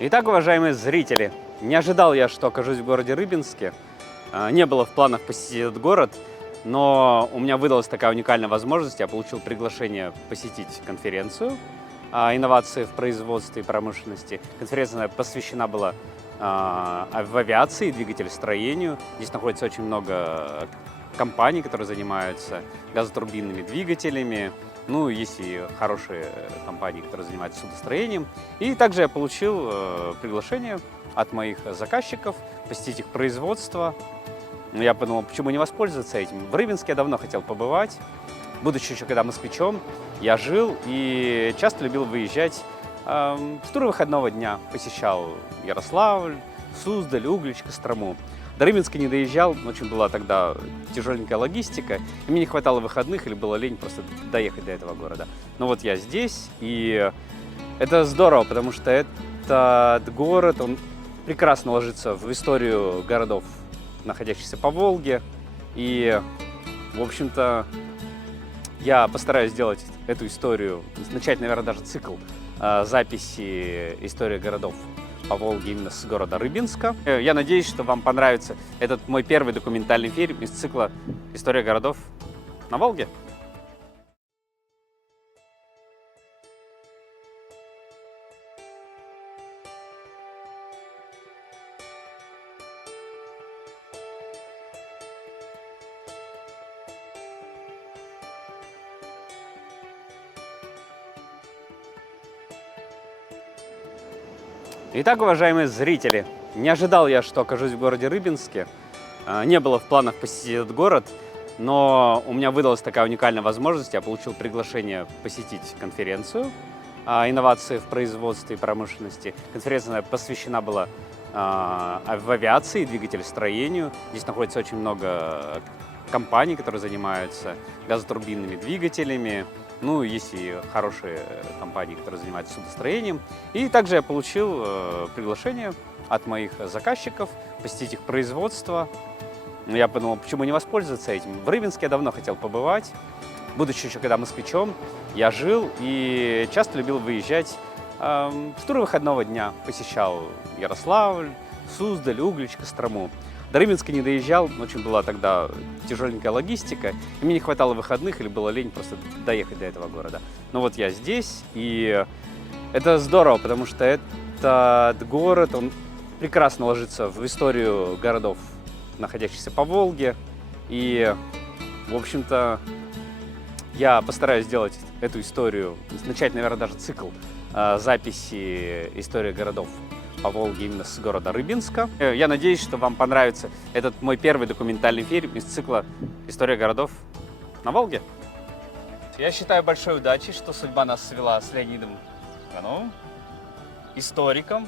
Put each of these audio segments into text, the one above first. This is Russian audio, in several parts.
Итак, уважаемые зрители, не ожидал я, что окажусь в городе Рыбинске. Не было в планах посетить этот город, но у меня выдалась такая уникальная возможность. Я получил приглашение посетить конференцию инновации в производстве и промышленности. Конференция посвящена была в авиации, двигателестроению. Здесь находится очень много компаний, которые занимаются газотурбинными двигателями. Ну, есть и хорошие компании, которые занимаются судостроением. И также я получил приглашение от моих заказчиков посетить их производство. Я подумал, почему не воспользоваться этим. В Рыбинске я давно хотел побывать. Будучи еще когда москвичом, я жил и часто любил выезжать в туры выходного дня. Посещал Ярославль, Суздаль, Углич, Кострому. До Рыбинска не доезжал, очень была тогда тяжеленькая логистика, и мне не хватало выходных или было лень просто доехать до этого города. Но вот я здесь, и это здорово, потому что этот город, он прекрасно ложится в историю городов, находящихся по Волге. И, в общем-то, я постараюсь сделать эту историю, начать, наверное, даже цикл записи истории городов по Волге именно с города Рыбинска. Я надеюсь, что вам понравится этот мой первый документальный фильм из цикла «История городов на Волге». Итак, уважаемые зрители, не ожидал я, что окажусь в городе Рыбинске. Не было в планах посетить этот город, но у меня выдалась такая уникальная возможность. Я получил приглашение посетить конференцию инновации в производстве и промышленности. Конференция посвящена была в авиации, двигателестроению. Здесь находится очень много компаний, которые занимаются газотурбинными двигателями. Ну, есть и хорошие компании, которые занимаются судостроением. И также я получил приглашение от моих заказчиков посетить их производство. Я подумал, почему не воспользоваться этим. В Рыбинске я давно хотел побывать. Будучи еще когда москвичом, я жил и часто любил выезжать в туры выходного дня. Посещал Ярославль, Суздаль, Углич, Кострому. До Рыбинска не доезжал, очень была тогда тяжеленькая логистика, и мне не хватало выходных или было лень просто доехать до этого города. Но вот я здесь, и это здорово, потому что этот город, он прекрасно ложится в историю городов, находящихся по Волге. И, в общем-то, я постараюсь сделать эту историю, начать, наверное, даже цикл записи истории городов по Волге именно с города Рыбинска. Я надеюсь, что вам понравится этот мой первый документальный фильм из цикла «История городов на Волге». Я считаю большой удачей, что судьба нас свела с Леонидом Ивановым, историком,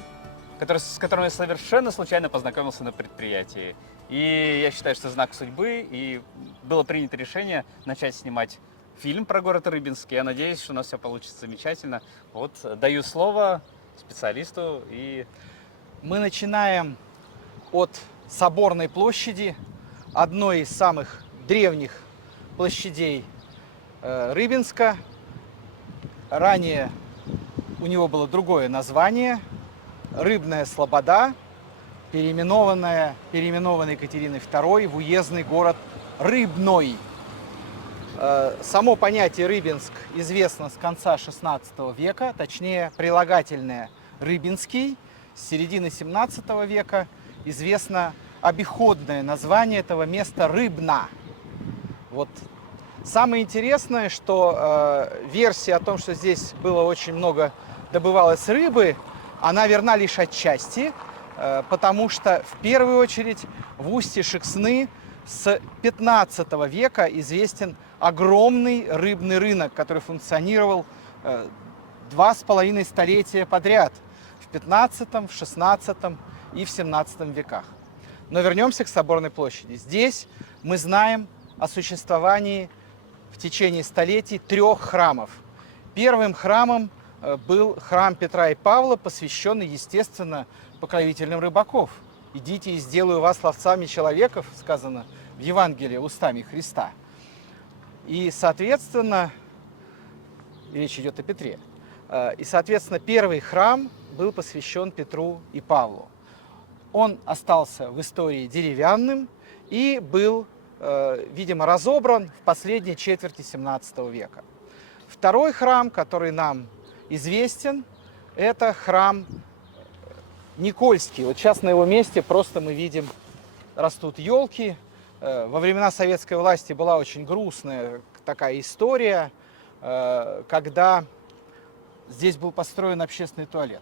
с которым я совершенно случайно познакомился на предприятии. И я считаю, что знак судьбы, и было принято решение начать снимать фильм про город Рыбинск. Я надеюсь, что у нас все получится замечательно. Вот, даю слово специалисту. И мы начинаем от Соборной площади, одной из самых древних площадей Рыбинска. Ранее у него было другое название – Рыбная Слобода, переименованной Екатериной II в уездный город Рыбной. Само понятие Рыбинск известно с конца XVI века, точнее прилагательное «рыбинский». С середины XVII века известно обиходное название этого места Рыбна. Вот. Самое интересное, что версия о том, что здесь было очень много добывалось рыбы, она верна лишь отчасти, потому что в первую очередь в устье Шексны с XV века известен огромный рыбный рынок, который функционировал 2,5 столетия подряд в XV, в XVI и в XVII веках. Но вернемся к Соборной площади. Здесь мы знаем о существовании в течение столетий 3 храмов. Первым храмом был храм Петра и Павла, посвященный, естественно, покровителям рыбаков. «Идите и сделаю вас ловцами человеков», сказано в Евангелии устами Христа. И, соответственно, речь идет о Петре. И, соответственно, первый храм был посвящен Петру и Павлу. Он остался в истории деревянным и был, видимо, разобран в последней четверти 17 века. Второй храм, который нам известен, это храм Никольский. Вот сейчас на его месте просто мы видим, растут елки. Во времена советской власти была очень грустная такая история, когда здесь был построен общественный туалет.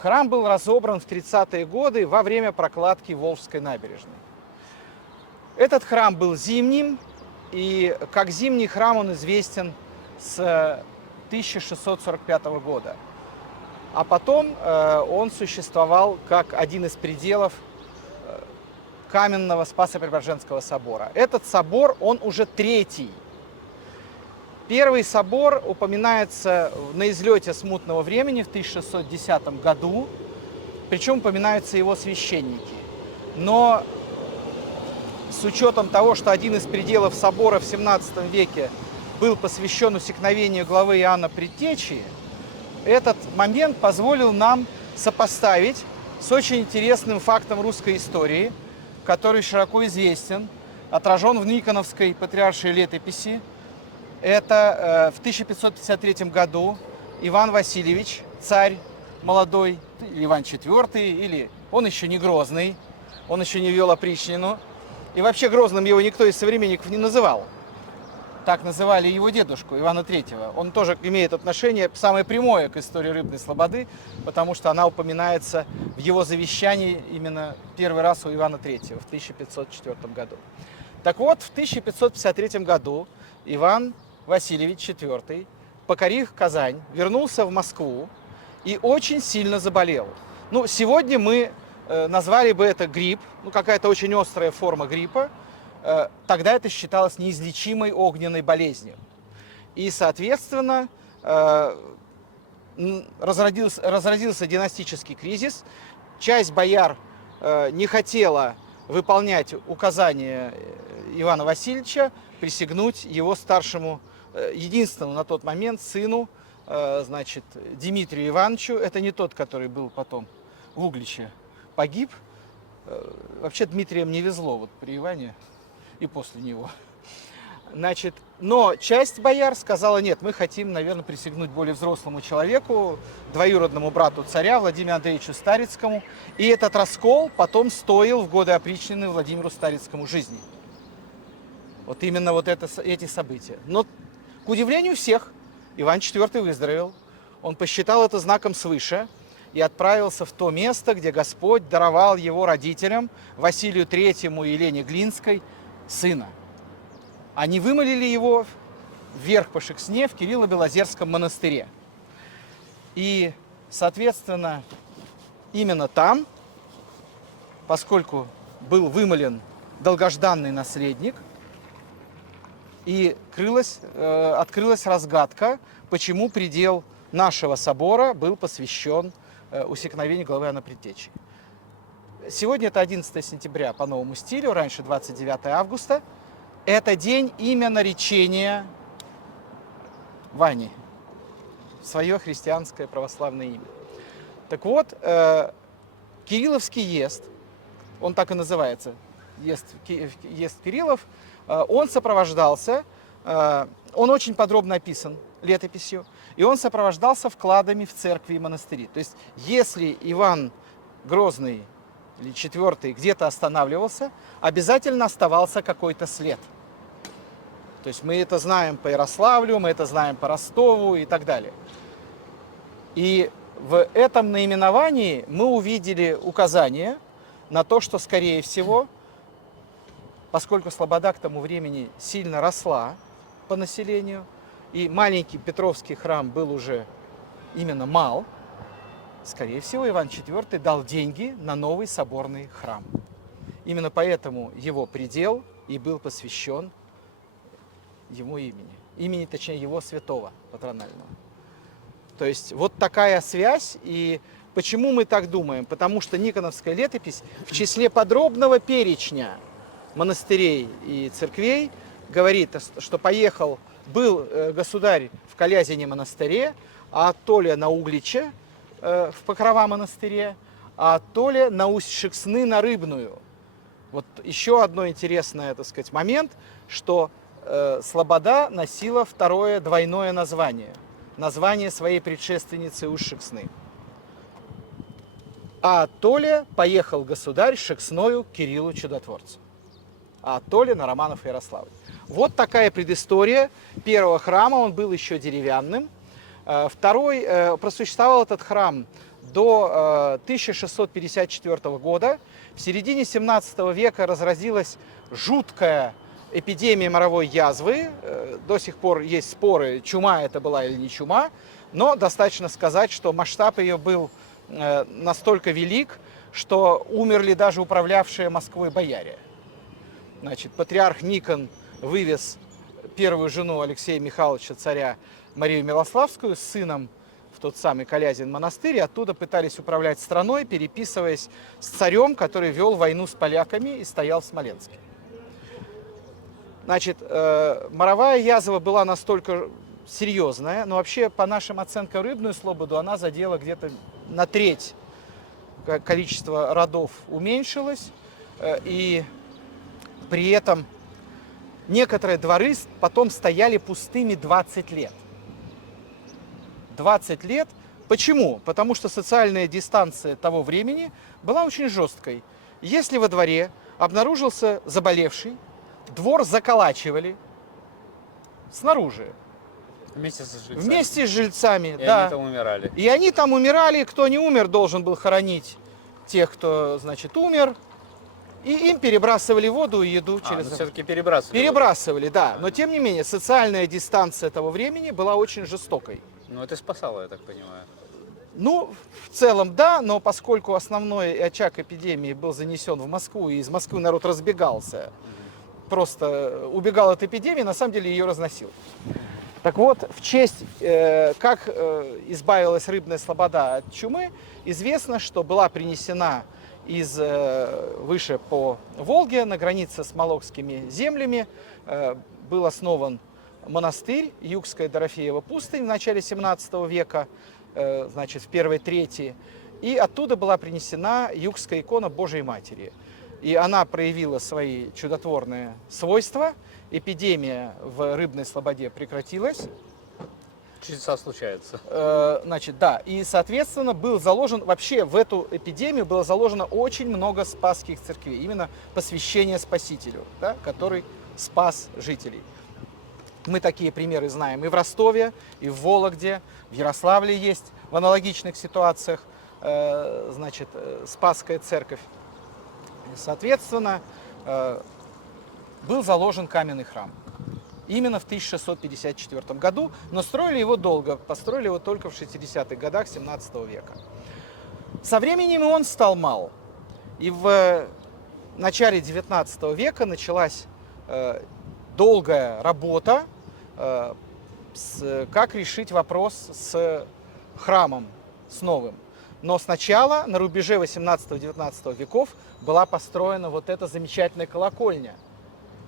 Храм был разобран в 30-е годы во время прокладки Волжской набережной. Этот храм был зимним, и как зимний храм он известен с 1645 года. А потом он существовал как один из пределов каменного Спасо-Преображенского собора. Этот собор, он уже третий. Первый собор упоминается на излете смутного времени в 1610 году, причем упоминаются его священники. Но с учетом того, что один из пределов собора в 17 веке был посвящен усекновению главы Иоанна Предтечи, этот момент позволил нам сопоставить с очень интересным фактом русской истории, который широко известен, отражен в Никоновской патриаршей летописи. Это в 1553 году Иван Васильевич, царь молодой, Иван IV, или он еще не Грозный, он еще не ввел опричнину. И вообще Грозным его никто из современников не называл. Так называли его дедушку, Ивана III. Он тоже имеет отношение самое прямое к истории Рыбной Слободы, потому что она упоминается в его завещании именно первый раз у Ивана III в 1504 году. Так вот, в 1553 году Иван Васильевич IV, покорив Казань, вернулся в Москву и очень сильно заболел. Ну, сегодня мы назвали бы это грипп, ну, какая-то очень острая форма гриппа. Тогда это считалось неизлечимой огненной болезнью. И, соответственно, разразился династический кризис. Часть бояр не хотела выполнять указания Ивана Васильевича, присягнуть его старшему, единственному на тот момент сыну, значит, Дмитрию Ивановичу. Это не тот, который был потом в Угличе, погиб. Вообще Дмитрием не везло вот при Иване и после него. Значит, но часть бояр сказала: нет, мы хотим, наверное, присягнуть более взрослому человеку, двоюродному брату царя Владимиру Андреевичу Старицкому. И этот раскол потом стоил в годы опричнины Владимиру Старицкому жизни. Вот именно вот эти события. Но, к удивлению всех, Иван IV выздоровел. Он посчитал это знаком свыше и отправился в то место, где Господь даровал его родителям, Василию III и Елене Глинской, сына. Они вымолили его вверх по Шексне в Кирилло-Белозерском монастыре. И, соответственно, именно там, поскольку был вымолен долгожданный наследник, и открылась разгадка, почему предел нашего собора был посвящен усекновению главы Иоанна Предтечи. Сегодня это 11 сентября по новому стилю, раньше 29 августа. Это день имя наречения Вани, свое христианское православное имя. Так вот, Кирилловский ест, он так и называется, ест Кириллов, он сопровождался, он очень подробно описан летописью, и он сопровождался вкладами в церкви и монастыри. То есть, если Иван Грозный или IV где-то останавливался, обязательно оставался какой-то след. То есть мы это знаем по Ярославлю, мы это знаем по Ростову и так далее. И в этом наименовании мы увидели указание на то, что, скорее всего, поскольку Слобода к тому времени сильно росла по населению, и маленький Петровский храм был уже именно мал, скорее всего, Иван IV дал деньги на новый соборный храм. Именно поэтому его предел и был посвящен его имени, точнее, его святого патронального. То есть вот такая связь. И почему мы так думаем? Потому что Никоновская летопись в числе подробного перечня монастырей и церквей говорит, что был государь в Колязине монастыре, а Толя на Угличе, в Покрова монастыре, а Толе на Усть-Шексны на Рыбную. Вот еще одно интересное, так сказать, момент, что Слобода носила второе двойное название. Название своей предшественницы Усть-Шексны. А Толе поехал государь Шексною к Кириллу Чудотворцу. А Толе на Романов и Ярославль. Вот такая предыстория первого храма, он был еще деревянным. Второй, просуществовал этот храм до 1654 года. В середине 17 века разразилась жуткая эпидемия моровой язвы. До сих пор есть споры, чума это была или не чума, но достаточно сказать, что масштаб ее был настолько велик, что умерли даже управлявшие Москвой бояре. Значит, патриарх Никон вывез первую жену Алексея Михайловича, царя Марию Милославскую, с сыном в тот самый Колязин монастырь, и оттуда пытались управлять страной, переписываясь с царем, который вел войну с поляками и стоял в Смоленске. Значит, моровая язва была настолько серьезная, но вообще, по нашим оценкам, Рыбную Слободу она задела где-то на треть. Количество родов уменьшилось, и при этом некоторые дворы потом стояли пустыми 20 лет. 20 лет. Почему? Потому что социальная дистанция того времени была очень жесткой. Если во дворе обнаружился заболевший, двор заколачивали снаружи. Вместе с жильцами. Вместе с жильцами, И да. они там умирали. И они там умирали. Кто не умер, должен был хоронить тех, кто, значит, умер. И им перебрасывали воду и еду через... все-таки перебрасывали. Перебрасывали, да. Но, тем не менее, социальная дистанция того времени была очень жестокой. Ну, это спасало, я так понимаю. Ну, в целом, да, но поскольку основной очаг эпидемии был занесен в Москву, и из Москвы народ разбегался, просто убегал от эпидемии, на самом деле ее разносил. Так вот, в честь, как избавилась Рыбная Слобода от чумы, известно, что была принесена из выше по Волге, на границе с Молокскими землями, был основан монастырь, Югская Дорофеева пустынь в начале 17 века, значит, в первой трети, и оттуда была принесена Югская икона Божией Матери. И она проявила свои чудотворные свойства, эпидемия в Рыбной Слободе прекратилась. Чудеса случаются. Значит, да, и, соответственно, был заложен, вообще в эту эпидемию было заложено очень много спасских церквей, именно посвящение Спасителю, да, который спас жителей. Мы такие примеры знаем и в Ростове, и в Вологде, в Ярославле есть в аналогичных ситуациях, значит, Спасская церковь. Соответственно, был заложен каменный храм. Именно в 1654 году, но строили его долго, построили его только в 60-х годах 17 века. Со временем он стал мал. И в начале 19 века началась долгая работа, как решить вопрос с храмом, с новым. Но сначала, на рубеже 18-19 веков, была построена вот эта замечательная колокольня.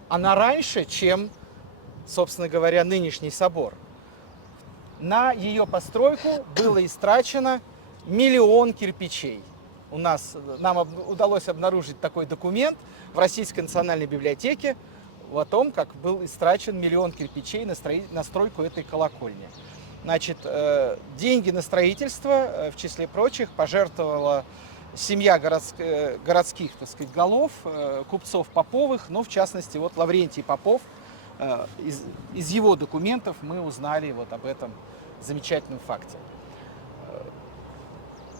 Она раньше, чем, собственно говоря, нынешний собор. На ее постройку было истрачено 1 миллион кирпичей. Нам удалось обнаружить такой документ в Российской национальной библиотеке о том, как был истрачен 1 миллион кирпичей на стройку этой колокольни. Значит, деньги на строительство, в числе прочих, пожертвовала семья городских, так сказать, голов, купцов Поповых, но в частности вот Лаврентий Попов. Из его документов мы узнали вот об этом замечательном факте.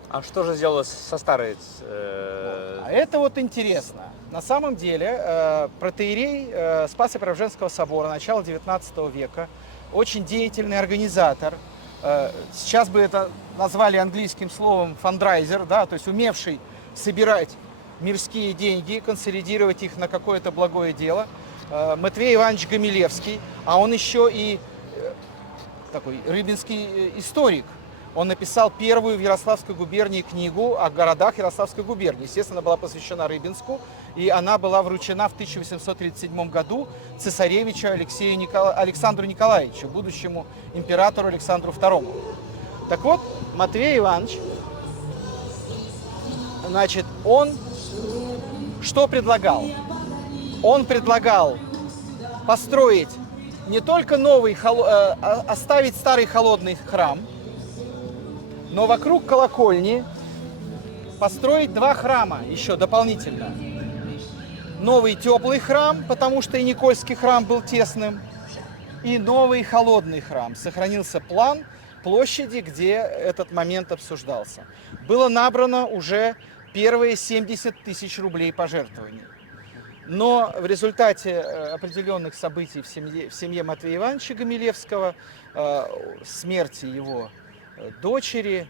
А что же сделалось со старой? А это вот интересно. На самом деле протоиерей Спасо-Преображенского собора начала 19 века, очень деятельный организатор, сейчас бы это назвали английским словом фандрайзер, да, то есть умевший собирать мирские деньги, консолидировать их на какое-то благое дело, Матвей Иванович Гомилевский, а он еще и такой рыбинский историк. Он написал первую в Ярославской губернии книгу о городах Ярославской губернии. Естественно, она была посвящена Рыбинску, и она была вручена в 1837 году цесаревичу Александру Николаевичу, будущему императору Александру II. Так вот, Матвей Иванович Значит, он что предлагал? Он предлагал построить не только оставить старый холодный храм, но вокруг колокольни построить два храма еще дополнительно. Новый теплый храм, потому что и Никольский храм был тесным, и новый холодный храм. Сохранился план площади, где этот момент обсуждался. Было набрано уже первые 70 тысяч рублей пожертвований. Но в результате определенных событий в семье Матвея Ивановича Гомелевского, смерти его дочери,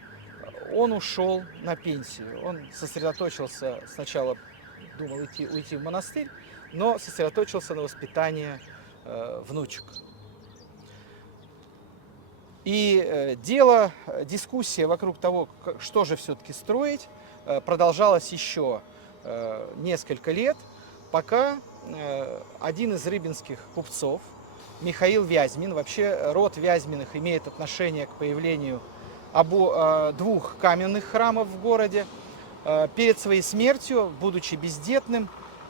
он ушел на пенсию. Он сосредоточился, сначала думал уйти в монастырь, но сосредоточился на воспитании внучек. И дискуссия вокруг того, что же все-таки строить, продолжалась еще несколько лет, пока один из рыбинских купцов, Михаил Вязьмин, вообще род Вязьминых имеет отношение к появлению двух каменных храмов в городе, перед своей смертью, будучи бездетным,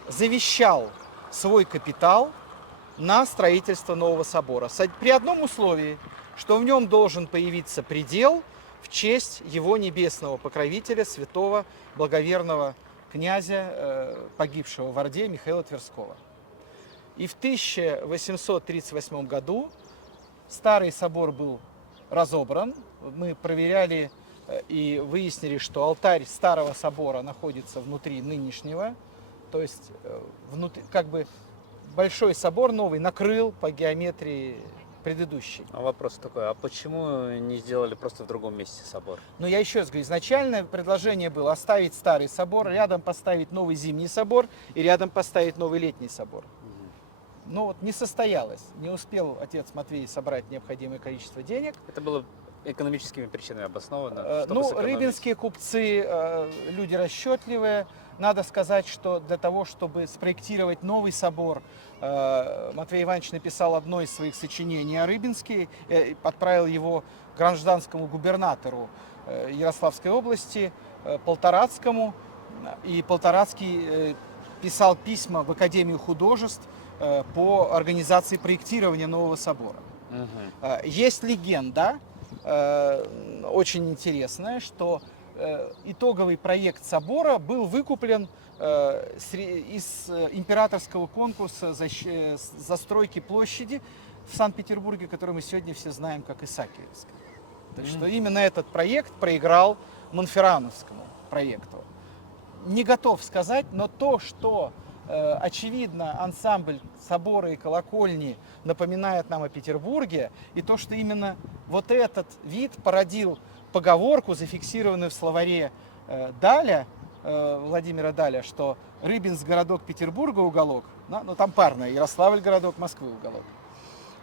завещал свой капитал на строительство нового собора. При одном условии, что в нем должен появиться предел в честь его небесного покровителя, святого благоверного князя, погибшего в Орде, Михаила Тверского. И в 1838 году старый собор был разобран. Мы проверяли и выяснили, что алтарь старого собора находится внутри нынешнего. То есть большой собор новый накрыл по геометрии предыдущий. А вопрос такой, а почему не сделали просто в другом месте собор? Но я еще раз говорю, изначальное предложение было оставить старый собор, рядом поставить новый зимний собор и рядом поставить новый летний собор. Но вот не состоялось, не успел отец Матвей собрать необходимое количество денег. Это было экономическими причинами обосновано? Рыбинские купцы, люди расчетливые. Надо сказать, что для того, чтобы спроектировать новый собор, Матвей Иванович написал одно из своих сочинений о Рыбинске, отправил его гражданскому губернатору Ярославской области, Полторацкому. И Полторацкий писал письма в Академию художеств по организации проектирования нового собора. Есть легенда, очень интересная, что итоговый проект собора был выкуплен из императорского конкурса застройки площади в Санкт-Петербурге, который мы сегодня все знаем как Исаакиевская. Так что именно этот проект проиграл Монферрановскому проекту. Не готов сказать, но то, что очевидно ансамбль собора и колокольни напоминает нам о Петербурге, и то, что именно вот этот вид породил поговорку, зафиксированную в словаре Даля, Владимира Даля, что Рыбинск городок, Петербурга уголок, но там парное, Ярославль городок, Москвы уголок.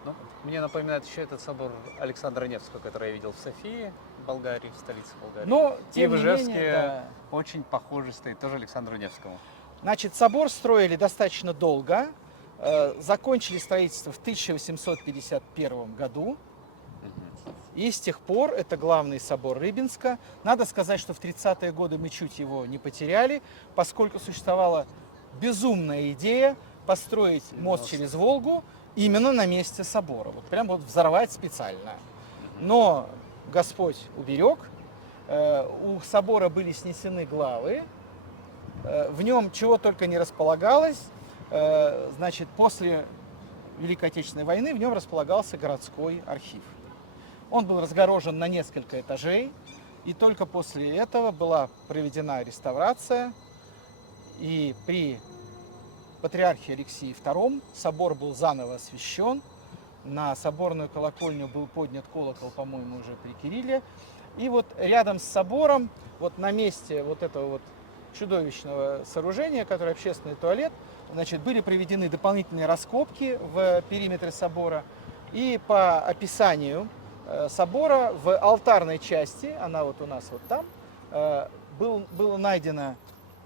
Ну, мне напоминает еще этот собор Александра Невского, который я видел в Софии, Болгарии, в столице Болгарии. Но, тем и в не Ижевске менее, да. очень похожий стоит, тоже Александру Невскому. Значит, собор строили достаточно долго, закончили строительство в 1851 году. И с тех пор это главный собор Рыбинска. Надо сказать, что в 30-е годы мы чуть его не потеряли, поскольку существовала безумная идея построить мост через Волгу именно на месте собора. Вот прям вот взорвать специально. Но Господь уберег. У собора были снесены главы. В нем чего только не располагалось. Значит, после Великой Отечественной войны в нем располагался городской архив. Он был разгорожен на несколько этажей, и только после этого была проведена реставрация. И при патриархе Алексее II собор был заново освящен. На соборную колокольню был поднят колокол, по-моему, уже при Кирилле. И вот рядом с собором, вот на месте вот этого вот чудовищного сооружения, которое общественный туалет, значит, были проведены дополнительные раскопки в периметре собора. И по описанию собора в алтарной части, она вот у нас вот там, было найдено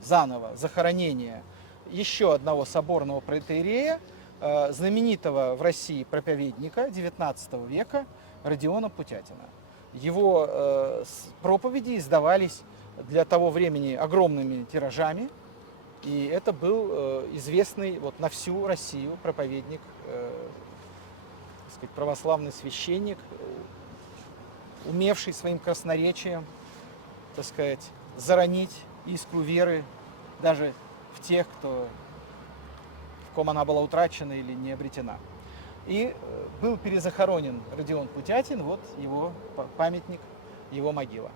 заново захоронение еще одного соборного протоиерея, знаменитого в России проповедника XIX века Родиона Путятина. Его проповеди издавались для того времени огромными тиражами. И это был известный вот на всю Россию проповедник, так сказать, православный священник, умевший своим красноречием, так сказать, заронить искру веры даже в тех, в ком она была утрачена или не обретена. И был перезахоронен Родион Путятин, вот его памятник, его могила.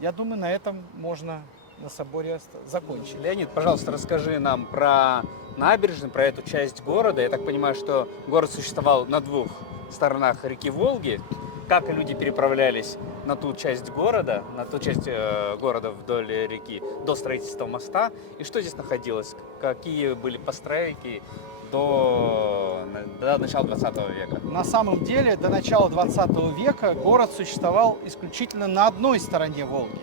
Я думаю, на этом можно на соборе закончить. Леонид, пожалуйста, расскажи нам про набережную, про эту часть города. Я так понимаю, что город существовал на двух сторонах реки Волги. Как люди переправлялись на ту часть города, вдоль реки до строительства моста, и что здесь находилось, какие были постройки до начала 20 века? На самом деле, до начала 20 века город существовал исключительно на одной стороне Волги.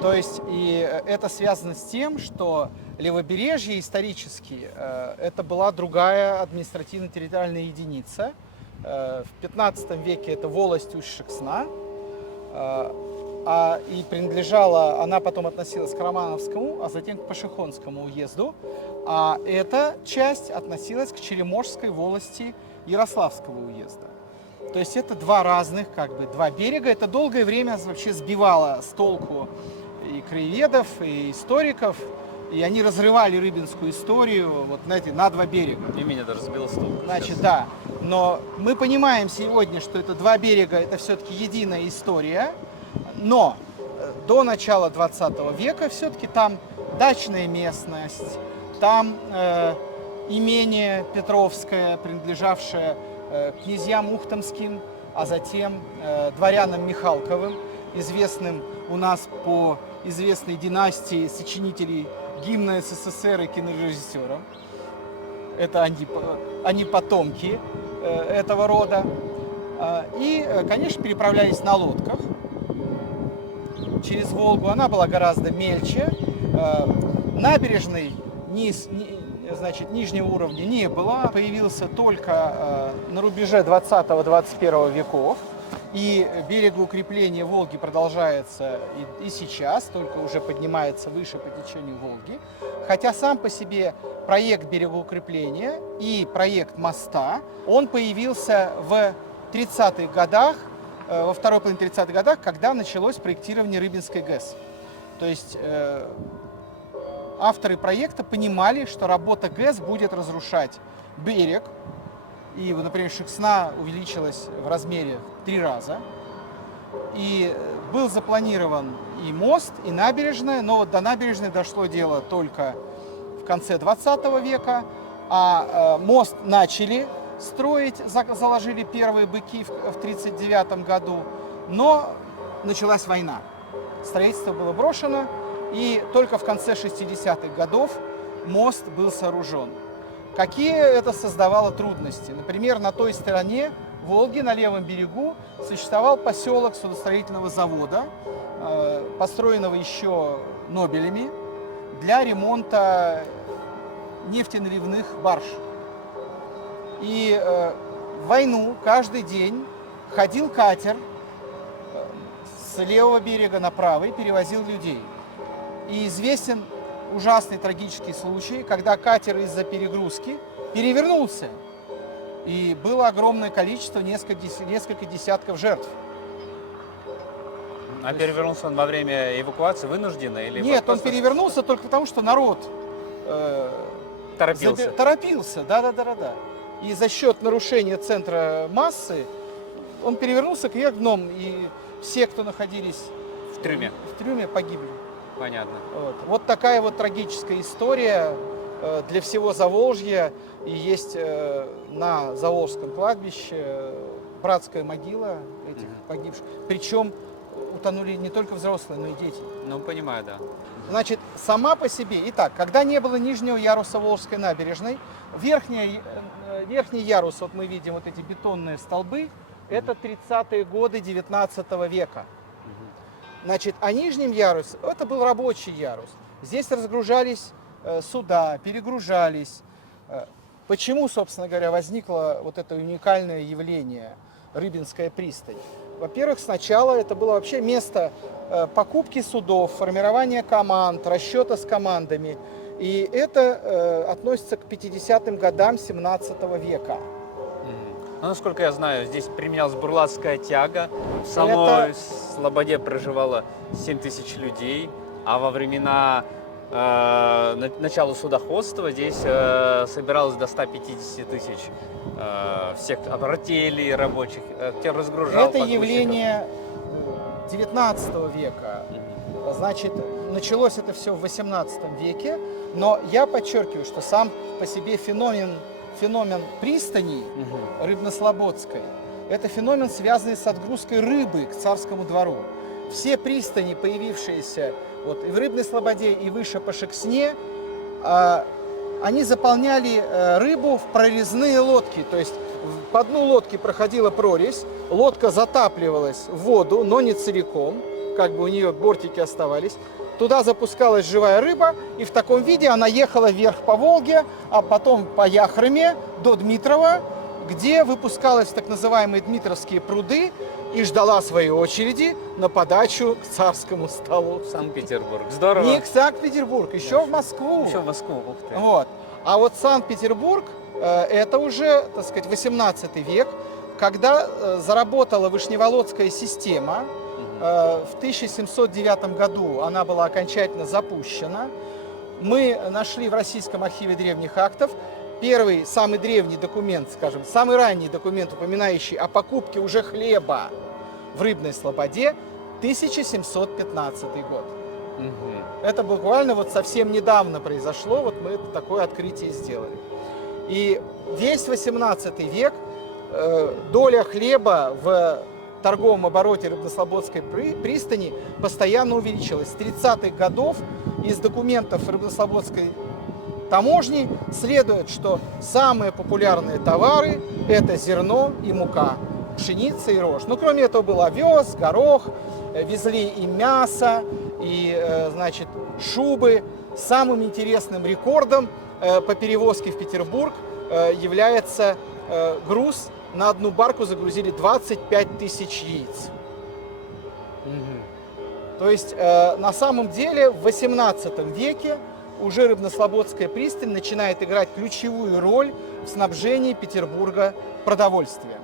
То есть, и это связано с тем, что левобережье исторически это была другая административно-территориальная единица. В 15 веке это волость Усть-Шексна, и принадлежала, она потом относилась к Романовскому, а затем к Пашихонскому уезду, а эта часть относилась к Черемошской волости Ярославского уезда. То есть это два разных, два берега. Это долгое время вообще сбивало с толку и краеведов, и историков, и они разрывали рыбинскую историю вот, знаете, на два берега. И меня даже сбило с толку. Значит, да. Но мы понимаем сегодня, что это два берега, это все-таки единая история. Но до начала 20 века все-таки там дачная местность, там имение Петровское, принадлежавшее князьям Ухтомским, а затем дворянам Михалковым, известным у нас по известной династии сочинителей гимна СССР и кинорежиссерам. Это они потомки этого рода. И, конечно, переправлялись на лодках через Волгу. Она была гораздо мельче. Набережной нижнего уровня не было. Появился только на рубеже 20-21 веков. И берегоукрепление Волги продолжается и сейчас, только уже поднимается выше по течению Волги. Хотя сам по себе проект берегоукрепления и проект моста, он появился в 30-х годах, во второй половине 30-х годах, когда началось проектирование Рыбинской ГЭС. То есть авторы проекта понимали, что работа ГЭС будет разрушать берег. И, например, Шексна увеличилась в размере в 3 раза. И был запланирован и мост, и набережная, но вот до набережной дошло дело только в конце 20 века, а мост начали строить, заложили первые быки в 1939 году, но началась война. Строительство было брошено, и только в конце 60-х годов мост был сооружен. Какие это создавало трудности? Например, на той стороне Волги, на левом берегу, существовал поселок судостроительного завода, построенного еще Нобелями для ремонта нефтеналивных барж. И в войну каждый день ходил катер с левого берега на правый, перевозил людей. И известен ужасный трагический случай, когда катер из-за перегрузки перевернулся. И было огромное количество, несколько десятков жертв. А перевернулся он во время эвакуации вынужденно? Или нет, он перевернулся только потому, что народ торопился. Да. И за счет нарушения центра массы он перевернулся кверх дном, и все, кто находились в трюме, погибли. Понятно. Вот такая вот трагическая история для всего Заволжья. И есть на Заволжском кладбище братская могила этих погибших. Причем утонули не только взрослые, но и дети. Ну, понимаю, да. Значит, сама по себе. Итак, когда не было нижнего яруса Волжской набережной, верхний ярус, вот мы видим вот эти бетонные столбы, это 30-е годы 19 века. Значит, а нижним ярусе, это был рабочий ярус. Здесь разгружались суда, перегружались. Почему, собственно говоря, возникло вот это уникальное явление Рыбинская пристань? Во-первых, сначала это было вообще место покупки судов, формирования команд, расчета с командами. И это относится к 50-м годам 17 века. Ну, насколько я знаю, здесь применялась бурлацкая тяга. В самой Слободе проживало 7 тысяч людей, а во времена начала судоходства здесь собиралось до 150 тысяч всех артелей рабочих. Те разгружал. Это явление 19 века. Значит, началось это все в 18 веке, но я подчеркиваю, что сам по себе феномен пристани Рыбнослободской, это феномен, связанный с отгрузкой рыбы к царскому двору. Все пристани, появившиеся вот и в Рыбной Слободе, и выше по Шексне, они заполняли рыбу в прорезные лодки, то есть по дну лодки проходила прорезь, лодка затапливалась в воду, но не целиком, как бы у нее бортики оставались. Туда запускалась живая рыба, и в таком виде она ехала вверх по Волге, а потом по Яхроме до Дмитрова, где выпускалась в так называемые Дмитровские пруды и ждала своей очереди на подачу к царскому столу. В Санкт-Петербург. Здорово. Не к Санкт-Петербург, еще в Москву. Еще в Москву. Ух ты. Вот. А вот Санкт-Петербург, это уже, так сказать, 18 век, когда заработала Вышневолодская система. В 1709 году она была окончательно запущена. Мы нашли в Российском архиве древних актов первый, самый древний документ, скажем, самый ранний документ, упоминающий о покупке уже хлеба в Рыбной Слободе, 1715 год. Это буквально вот совсем недавно произошло, вот мы такое открытие сделали. И весь 18 век доля хлеба в торговом обороте Рыбнослободской пристани постоянно увеличилась. С 30-х годов из документов Рыбнослободской таможни следует, что самые популярные товары – это зерно и мука, пшеница и рожь. Ну, кроме этого был овес, горох, везли и мясо, и, значит, шубы. Самым интересным рекордом по перевозке в Петербург является груз. На одну барку загрузили 25 тысяч яиц. То есть, на самом деле, в 18 веке уже Рыбнослободская пристань начинает играть ключевую роль в снабжении Петербурга продовольствием.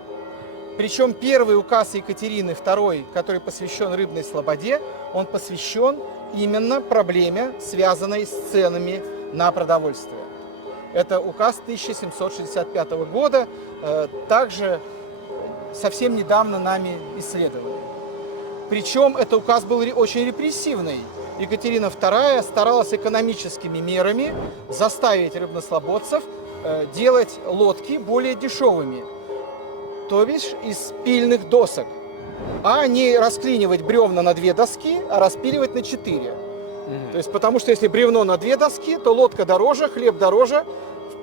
Причем первый указ Екатерины II, который посвящен Рыбной Слободе, он посвящен именно проблеме, связанной с ценами на продовольствие. Это указ 1765 года, также совсем недавно нами исследовали. Причем этот указ был очень репрессивный. Екатерина II старалась экономическими мерами заставить рыбнослободцев делать лодки более дешевыми, то бишь из пильных досок, а не расклинивать бревна на 2 доски, а распиливать на 4. То есть, потому что если бревно на 2 доски, то лодка дороже, хлеб дороже,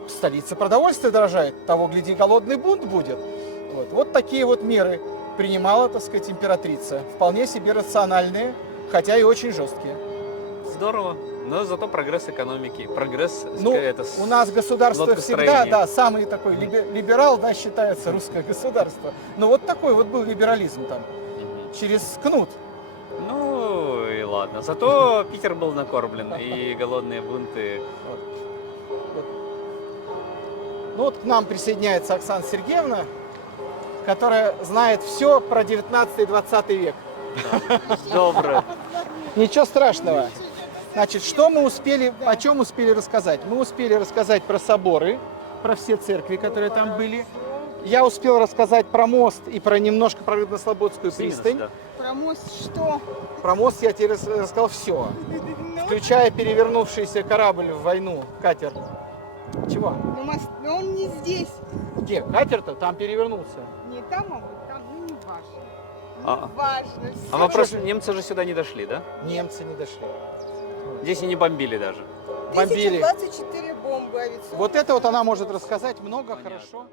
в столице продовольствие дорожает, того, гляди, голодный бунт будет. Вот такие вот меры принимала, так сказать, императрица. Вполне себе рациональные, хотя и очень жесткие. Здорово. Но зато прогресс экономики, прогресс у нас государство всегда, да, самый такой либерал, да, считается русское государство. Но вот такой вот был либерализм там, через кнут. Ну и ладно. Зато Питер был накормлен, и голодные бунты. Ну вот к нам присоединяется Оксана Сергеевна, которая знает все про 19 и 20 век. Добро. Ничего страшного. Значит, о чем успели рассказать? Мы успели рассказать про соборы, про все церкви, которые там были. Я успел рассказать про мост и немножко про Рыбнослободскую пристань. Про мост что? Про мост я тебе рассказал все, включая перевернувшийся корабль в войну, катер. Чего? Но он не здесь. Где? Катер-то там перевернулся. Не там, а вот там, ну не важно. А. Не важно. А вопрос, немцы же сюда не дошли, да? Немцы не дошли. Здесь и не бомбили даже. Бомбили. 1024 бомбы авиационные. Вот это вот она может рассказать много, Понятно. хорошо.